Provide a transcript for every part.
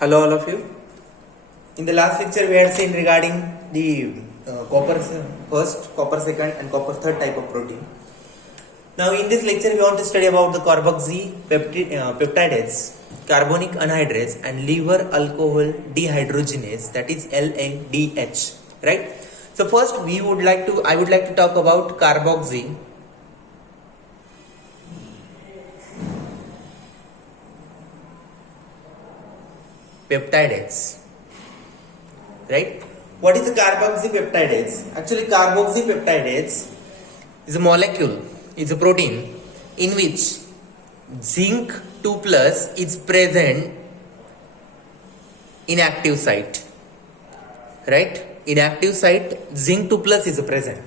Hello all of you. In the last lecture we had seen regarding the copper first, copper second and copper third type of protein. Now in this lecture we want to study about the carboxy peptidases, carbonic anhydrase and liver alcohol dehydrogenase, that is LADH, right? So first I would like to talk about carboxy peptidases, right? What is the carboxy peptidase? Actually, carboxy peptidase is a molecule, is a protein in which zinc 2 plus is present in active site, right? In active site, zinc 2 plus is present,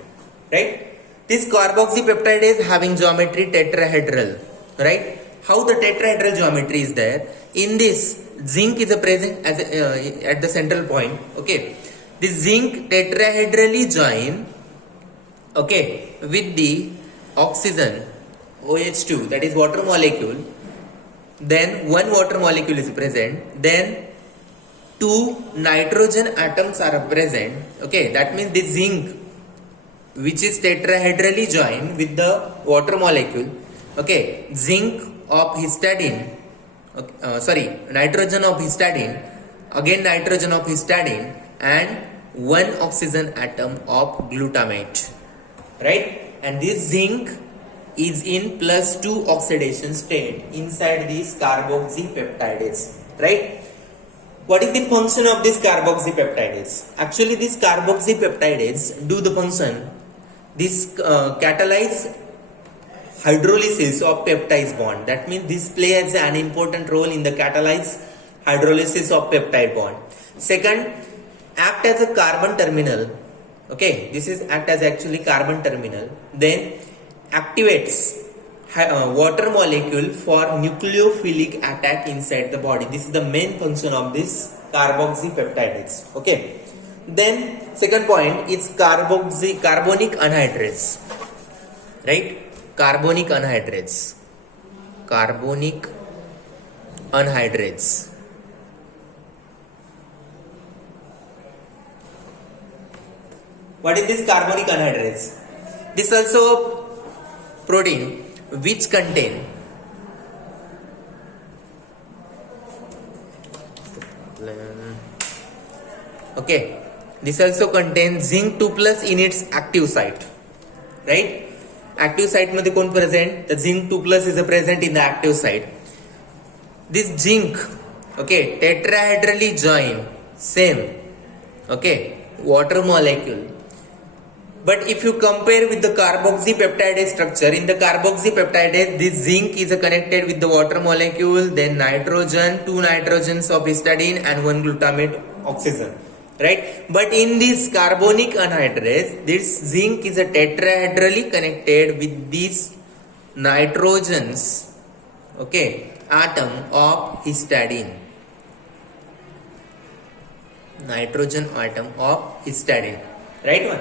right? This carboxy peptidase having geometry tetrahedral, right? How the tetrahedral geometry is there? In this, zinc is present as at the central point. Okay, this zinc tetrahedrally join, okay, with the oxygen OH2, that is water molecule. Then one water molecule is present. Then two nitrogen atoms are present. Okay, that means the zinc, which is tetrahedrally joined with the water molecule. Okay, zinc of histidine. Nitrogen of histidine, again nitrogen of histidine, and one oxygen atom of glutamate, right? And this zinc is in +2 oxidation state inside this carboxy peptidase, right? What is the function of this carboxy peptidase? Actually, this carboxy peptidase do the function, this catalyze hydrolysis of peptide bond. That means this plays an important role in the catalyze hydrolysis of peptide bond. Second, act as a carbon terminal. Okay, this is act as actually carbon terminal. Then activates water molecule for nucleophilic attack inside the body. This is the main function of this carboxy peptidase. Okay. Then second point is carbonic anhydrase, right? Carbonic anhydrase. What is this carbonic anhydrase? This also protein which contain this also contains zinc 2 plus in its active site, right? Active site मध्ये कोण present? The zinc 2 plus is present in the active site. This zinc, okay, tetrahedrally join, same, okay, water molecule. But if you compare with the carboxy peptidase structure, in the carboxy peptidase, this zinc is connected with the water molecule, then nitrogen, two nitrogens of histidine and one glutamate oxygen, right? But in this carbonic anhydrase, this zinc is tetrahedrally connected with these nitrogens, okay, atom of histidine. Nitrogen atom of histidine, right one?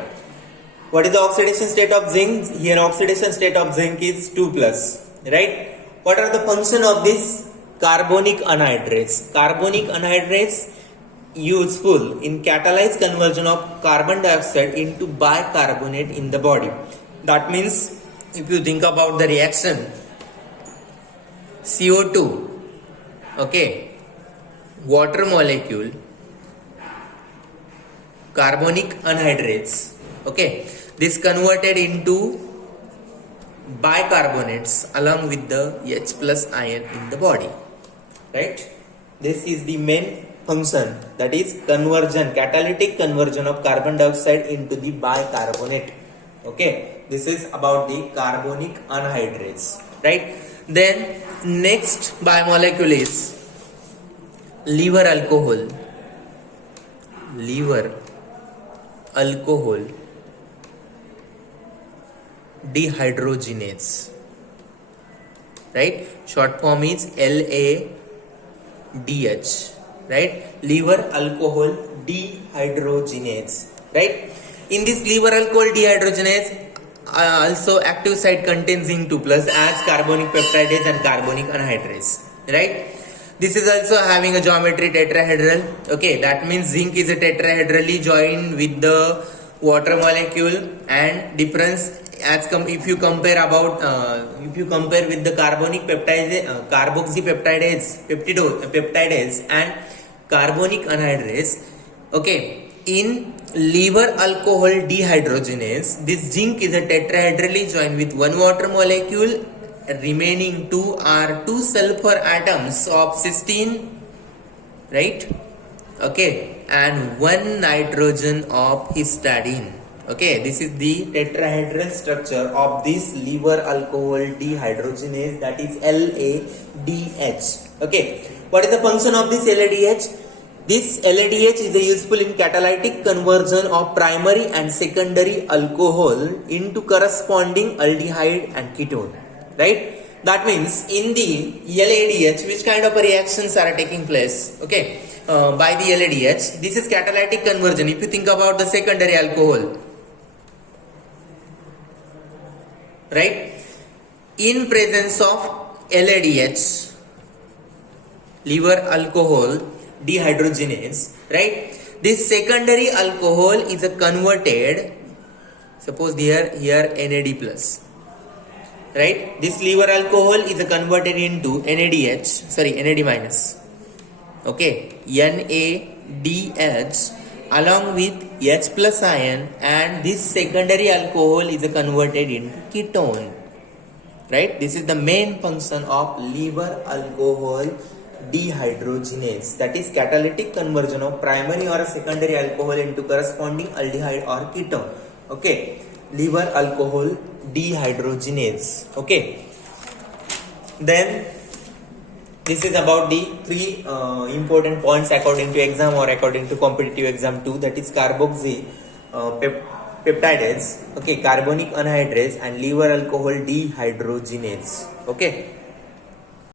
What is the oxidation state of zinc? Here oxidation state of zinc is 2 plus, right? What are the function of this carbonic anhydrase? Carbonic anhydrase useful in catalyze conversion of carbon dioxide into bicarbonate in the body. That means if you think about the reaction, CO2, okay, water molecule, carbonic anhydrase, okay, this converted into bicarbonates along with the H plus ion in the body, right? This is the main function, that is conversion, catalytic conversion of carbon dioxide into the bicarbonate. Okay, this is about the carbonic anhydrase, right? Then next biomolecule is liver alcohol dehydrogenase, right? Short form is LADH, right? Liver alcohol dehydrogenase, right? In this liver alcohol dehydrogenase, also active site contains zinc 2 plus as carbonic peptidase and carbonic anhydrase, right? This is also having a geometry tetrahedral. Okay, that means zinc is a tetrahedrally joined with the water molecule, and difference if you compare with the carbonic peptidase, peptidase and carbonic anhydrase. Okay, in liver alcohol dehydrogenase, this zinc is a tetrahedrally joined with one water molecule, remaining two are two sulfur atoms of cysteine, right? Okay, and one nitrogen of histidine. Okay, this is the tetrahedral structure of this liver alcohol dehydrogenase, that is LADH. Okay, what is the function of this LADH? This LADH is useful in catalytic conversion of primary and secondary alcohol into corresponding aldehyde and ketone, right? That means in the LADH, which kind of reactions are taking place? Okay, by the LADH, this is catalytic conversion. If you think about the secondary alcohol, right? In presence of LADH, liver alcohol dehydrogenase, right? This secondary alcohol is a converted, suppose here NAD plus, right? This liver alcohol is a converted into NAD minus. Okay, NADH along with H plus ion, and this secondary alcohol is a converted into ketone, right? This is the main function of liver alcohol dehydrogenase, that is catalytic conversion of primary or a secondary alcohol into corresponding aldehyde or ketone. Okay, liver alcohol dehydrogenase. Okay, then this is about the three important points according to exam or according to competitive exam 2, that is carboxy peptidase, okay, carbonic anhydrase and liver alcohol dehydrogenase. Okay.